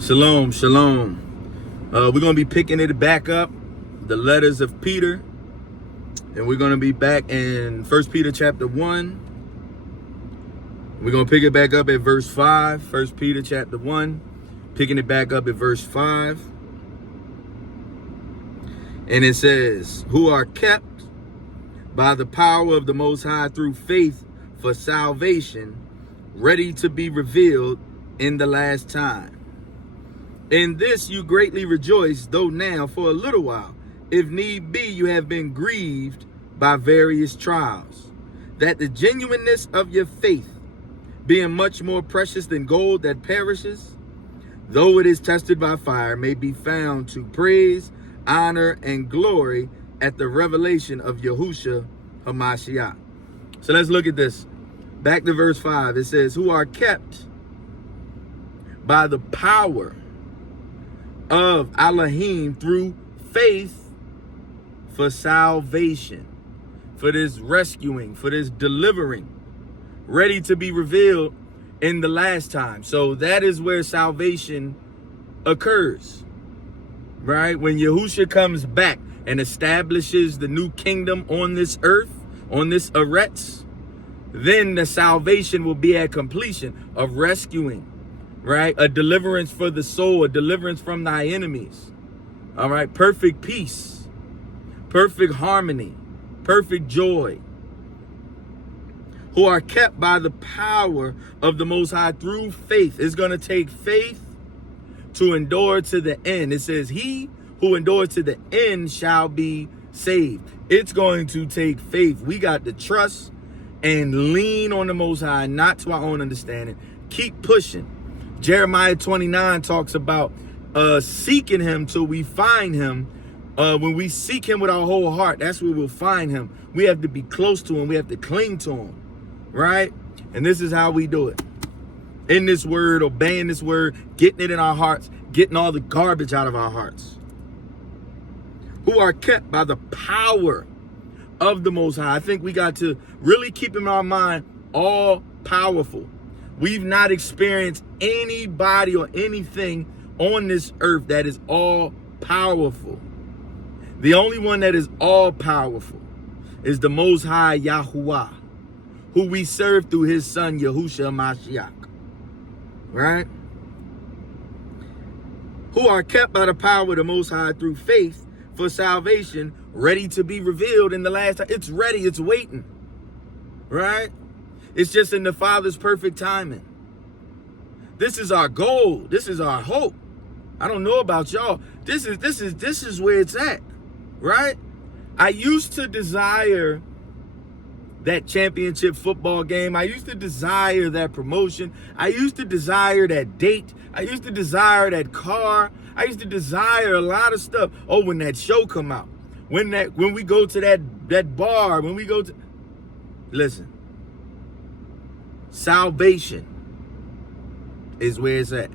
Shalom, shalom. We're going to be picking it back up, the letters of Peter. And we're going to be back in 1 Peter chapter 1. We're going to pick it back up at verse 5. 1 Peter chapter 1, picking it back up at verse 5. And it says, who are kept by the power of the Most High through faith for salvation, ready to be revealed in the last time. In this you greatly rejoice, though now for a little while, if need be, you have been grieved by various trials, that the genuineness of your faith, being much more precious than gold that perishes, though it is tested by fire, may be found to praise, honor, and glory at the revelation of Yahushua HaMashiach. So let's look at this. Back to verse 5. It says, who are kept by the power of Elohim through faith for salvation, for this rescuing, for this delivering, ready to be revealed in the last time. So that is where salvation occurs, right? When Yahushua comes back and establishes the new kingdom on this earth, on this Eretz, then the salvation will be at completion of rescuing, right? A deliverance for the soul, a deliverance from thy enemies. All right. Perfect peace, perfect harmony, perfect joy. Who are kept by the power of the Most High through faith. It's going to take faith to endure to the end. It says, he who endures to the end shall be saved. It's going to take faith. We got to trust and lean on the Most High, not to our own understanding. Keep pushing. Jeremiah 29 talks about seeking him till we find him. When we seek him with our whole heart, that's where we'll find him. We have to be close to him. We have to cling to him, right? And this is how we do it. In this word, obeying this word, getting it in our hearts, getting all the garbage out of our hearts. Who are kept by the power of the Most High. I think we got to really keep in our mind, all powerful. We've not experienced anybody or anything on this earth that is all powerful. The only one that is all powerful is the Most High Yahuwah, who we serve through his son Yahushua Mashiach. Right? Who are kept by the power of the Most High through faith for salvation, ready to be revealed in the last time. It's ready, it's waiting. Right? It's just in the Father's perfect timing. This is our goal. This is our hope. I don't know about y'all. This is where it's at. Right? I used to desire that championship football game. I used to desire that promotion. I used to desire that date. I used to desire that car. I used to desire a lot of stuff. Oh, when that show come out. When we go to that bar, when we go to... Listen. Salvation is where it's at.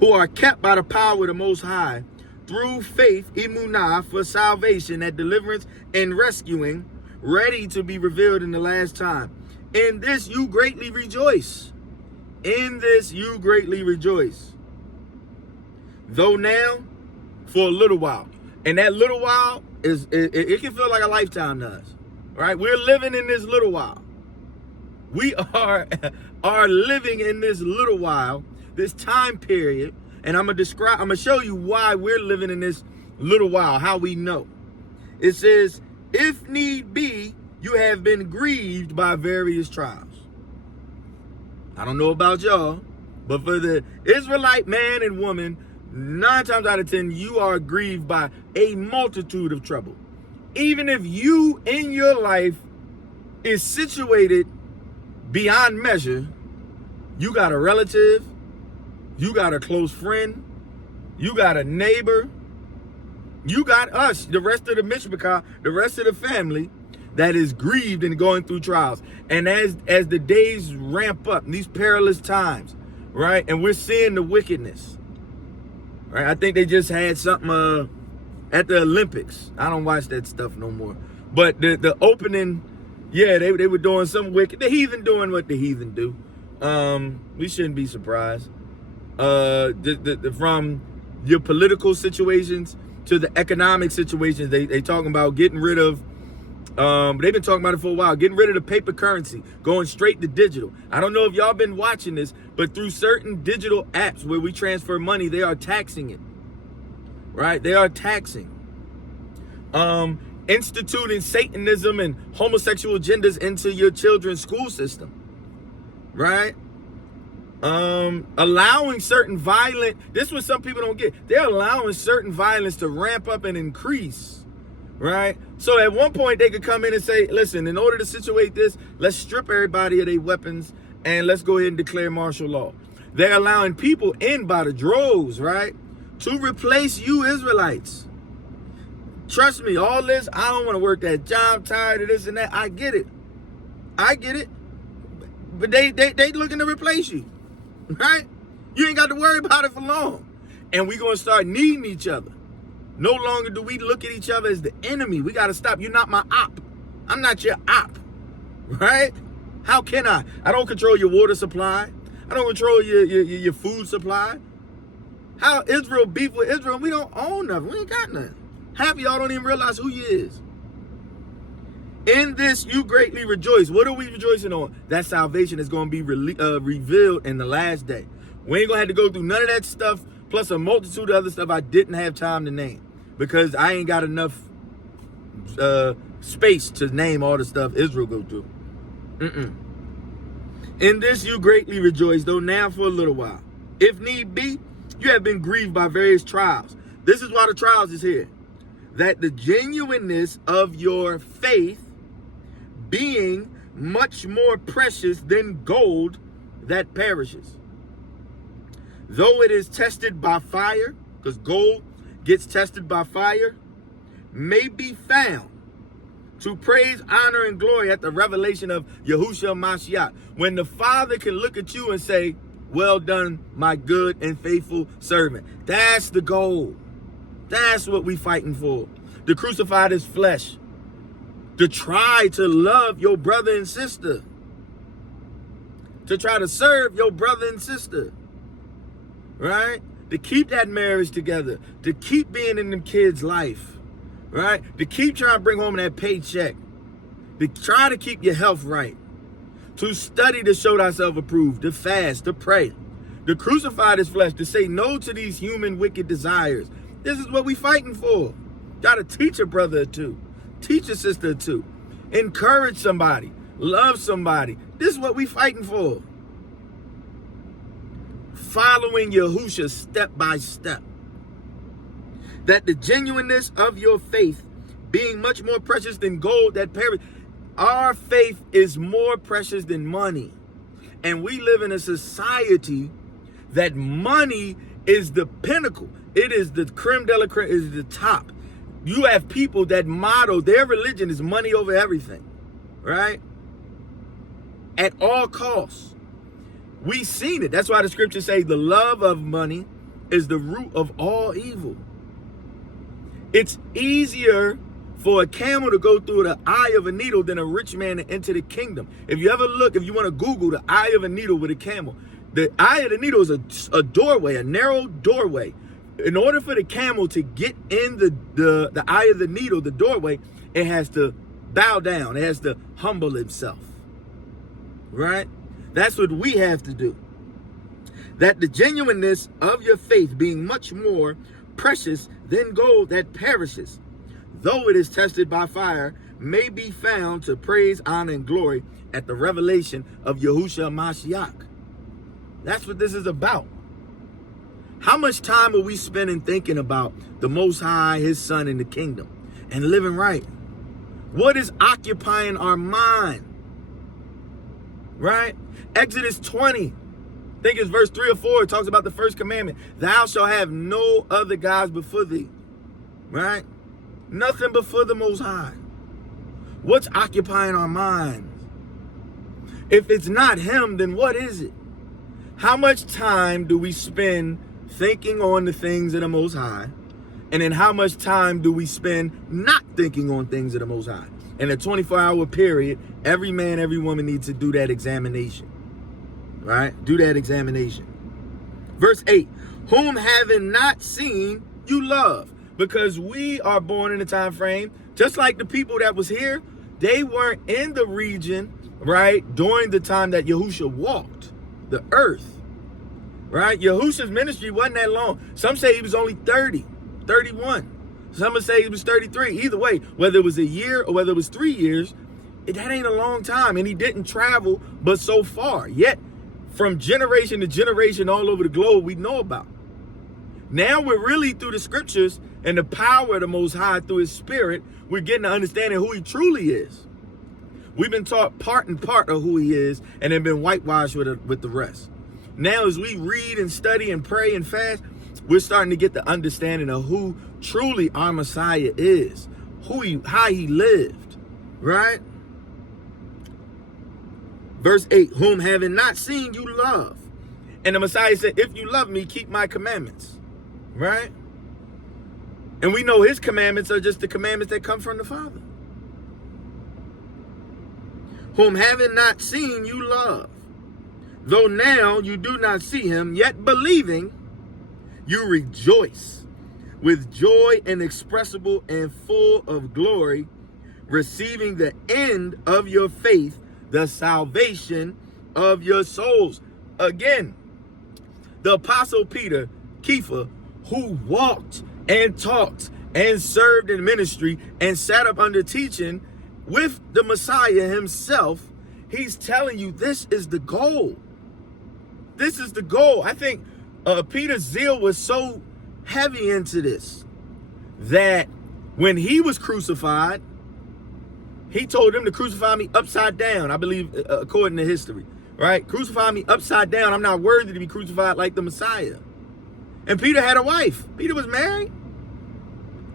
Who are kept by the power of the Most High through faith, emunah, for salvation, that deliverance and rescuing, ready to be revealed in the last time. In this you greatly rejoice. In this you greatly rejoice. Though now, for a little while. And that little while, it can feel like a lifetime to us. Right? We're living in this little while. We are living in this little while, this time period. And I'm going to show you why we're living in this little while, how we know. It says, if need be, you have been grieved by various trials. I don't know about y'all, but for the Israelite man and woman, 9 times out of 10, you are grieved by a multitude of trouble. Even if you in your life is situated beyond measure, you got a relative, you got a close friend, you got a neighbor, you got us, the rest of the Mishpachah, the rest of the family that is grieved and going through trials. And as the days ramp up, these perilous times, right? And we're seeing the wickedness, right? I think they just had something at the Olympics. I don't watch that stuff no more. But the opening, yeah, they were doing some wicked. The heathen doing what the heathen do. We shouldn't be surprised. from your political situations to the economic situations. They talking about getting rid of, they've been talking about it for a while, getting rid of the paper currency, going straight to digital. I don't know if y'all been watching this, but through certain digital apps where we transfer money, they are taxing it, right? They are taxing. Instituting Satanism and homosexual agendas into your children's school system, right? Allowing certain violent, this is what some people don't get. They're allowing certain violence to ramp up and increase, right? So at one point they could come in and say, listen, in order to situate this, let's strip everybody of their weapons and let's go ahead and declare martial law. They're allowing people in by the droves, right? To replace you Israelites. Trust me, all this, I don't want to work that job, tired of this and that. I get it. But they looking to replace you, right? You ain't got to worry about it for long. And we're going to start needing each other. No longer do we look at each other as the enemy. We got to stop. You're not my op. I'm not your op, right? How can I? I don't control your water supply. I don't control your food supply. How Israel beef with Israel? We don't own nothing. We ain't got nothing. Half of y'all don't even realize who you is. In this, you greatly rejoice. What are we rejoicing on? That salvation is going to be revealed in the last day. We ain't going to have to go through none of that stuff, plus a multitude of other stuff I didn't have time to name, because I ain't got enough space to name all the stuff Israel go through. In this, you greatly rejoice, though now for a little while. If need be, you have been grieved by various trials. This is why the trials is here. That the genuineness of your faith, being much more precious than gold that perishes, though it is tested by fire, because gold gets tested by fire, may be found to praise, honor, and glory at the revelation of Yahushua Mashiach. When the Father can look at you and say, well done, my good and faithful servant. That's the goal. That's what we fighting for. To crucify this flesh. To try to love your brother and sister. To try to serve your brother and sister. Right? To keep that marriage together. To keep being in them kids' life. Right? To keep trying to bring home that paycheck. To try to keep your health right. To study to show thyself approved. To fast. To pray. To crucify this flesh. To say no to these human wicked desires. This is what we fighting for. Gotta teach a brother or two. Teach a sister or two. Encourage somebody. Love somebody. This is what we fighting for. Following Yahushua step by step. That the genuineness of your faith, being much more precious than gold that perishes. Our faith is more precious than money. And we live in a society that money is the pinnacle. It is the creme de la creme, is the top. You have people that motto their religion is money over everything, right? At all costs. We've seen it. That's why the scriptures say the love of money is the root of all evil. It's easier for a camel to go through the eye of a needle than a rich man to enter the kingdom. If you ever look, if you want to Google the eye of a needle with a camel, the eye of the needle is a doorway, a narrow doorway. In order for the camel to get in the eye of the needle, the doorway, it has to bow down. It has to humble itself. Right? That's what we have to do. That the genuineness of your faith being much more precious than gold that perishes, though it is tested by fire, may be found to praise, honor, and glory at the revelation of Yahushua Mashiach. That's what this is about. How much time are we spending thinking about the Most High, His Son, and the kingdom, and living right? What is occupying our mind? Right? Exodus 20, I think it's verse 3 or 4, it talks about the first commandment. Thou shalt have no other gods before thee. Right? Nothing before the Most High. What's occupying our minds? If it's not Him, then what is it? How much time do we spend thinking on the things of the Most High? And then how much time do we spend not thinking on things of the Most High? In a 24-hour period, every man, every woman needs to do that examination. Right? Do that examination. Verse 8, whom having not seen, you love. Because we are born in a time frame, just like the people that was here, they weren't in the region, right, during the time that Yahushua walked the earth, right? Yahushua's ministry wasn't that long. Some say he was only 30, 31. Some would say he was 33. Either way, whether it was a year or whether it was 3 years, that ain't a long time. And he didn't travel but so far. Yet, from generation to generation all over the globe, we know about. Now we're really through the scriptures and the power of the Most High through his spirit, we're getting to understanding who he truly is. We've been taught part and part of who he is and then been whitewashed with the rest. Now as we read and study and pray and fast, we're starting to get the understanding of who truly our Messiah is, how he lived, right? Verse 8, whom having not seen, you love. And the Messiah said, if you love me, keep my commandments, right? And we know his commandments are just the commandments that come from the Father. Whom having not seen, you love. Though now you do not see him, yet believing, you rejoice with joy inexpressible and full of glory, receiving the end of your faith, the salvation of your souls. Again, the Apostle Peter, Kepha, who walked and talked and served in ministry and sat up under teaching with the Messiah himself, he's telling you this is the goal. This is the goal. I think Peter's zeal was so heavy into this that when he was crucified, he told them to crucify me upside down, I believe, according to history, right? Crucify me upside down. I'm not worthy to be crucified like the Messiah. And Peter had a wife. Peter was married,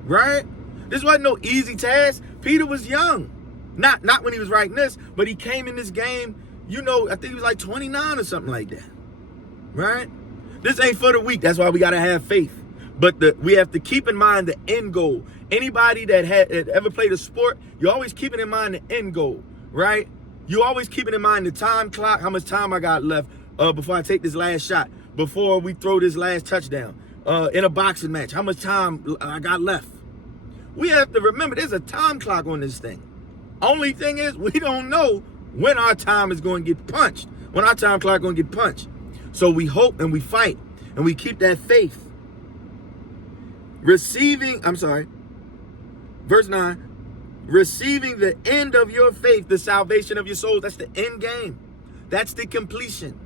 right? This wasn't no easy task. Peter was young. Not when he was writing this, but he came in this game, I think he was like 29 or something like that, right? This ain't for the weak. That's why we got to have faith. But we have to keep in mind the end goal. Anybody that had ever played a sport, you're always keeping in mind the end goal, right? You always keeping in mind the time clock, how much time I got left before I take this last shot, before we throw this last touchdown. In a boxing match, how much time I got left. We have to remember there's a time clock on this thing. Only thing is, we don't know when our time is going to get punched, when our time clock going to get punched. So we hope and we fight and we keep that faith. Verse 9, receiving the end of your faith, the salvation of your souls. That's the end game. That's the completion,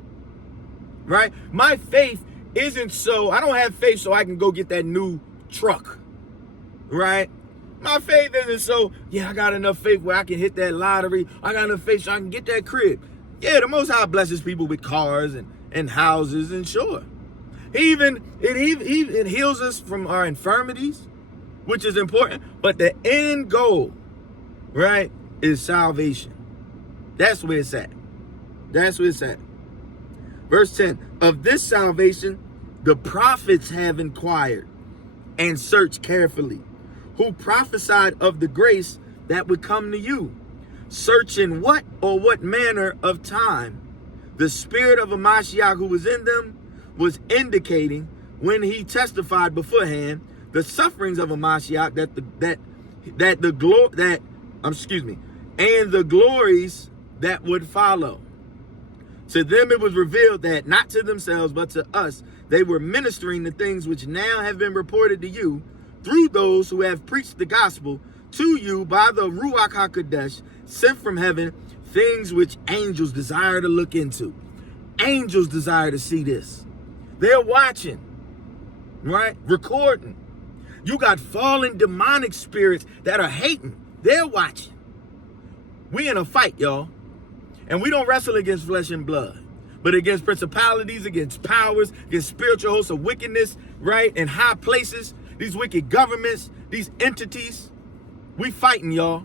right? My faith isn't I don't have faith so I can go get that new truck, right? My faith isn't I got enough faith where I can hit that lottery. I got enough faith so I can get that crib. Yeah, the Most High blesses people with cars and houses, and sure. It heals us from our infirmities, which is important. But the end goal, right, is salvation. That's where it's at. That's where it's at. Verse 10, of this salvation, the prophets have inquired and searched carefully, who prophesied of the grace that would come to you, searching what manner of time the spirit of a Mashiach who was in them was indicating when he testified beforehand the sufferings of a Mashiach and the glories that would follow. To them it was revealed that not to themselves but to us they were ministering the things which now have been reported to you through those who have preached the gospel to you by the Ruach HaKodesh sent from heaven, things which angels desire to look into. Angels desire to see this. They're watching, right? Recording. You got fallen demonic spirits that are hating. They're watching. We in a fight, y'all. And we don't wrestle against flesh and blood, but against principalities, against powers, against spiritual hosts of wickedness, right? In high places, these wicked governments, these entities. We fighting, y'all.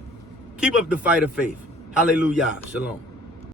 Keep up the fight of faith. Hallelujah. Shalom.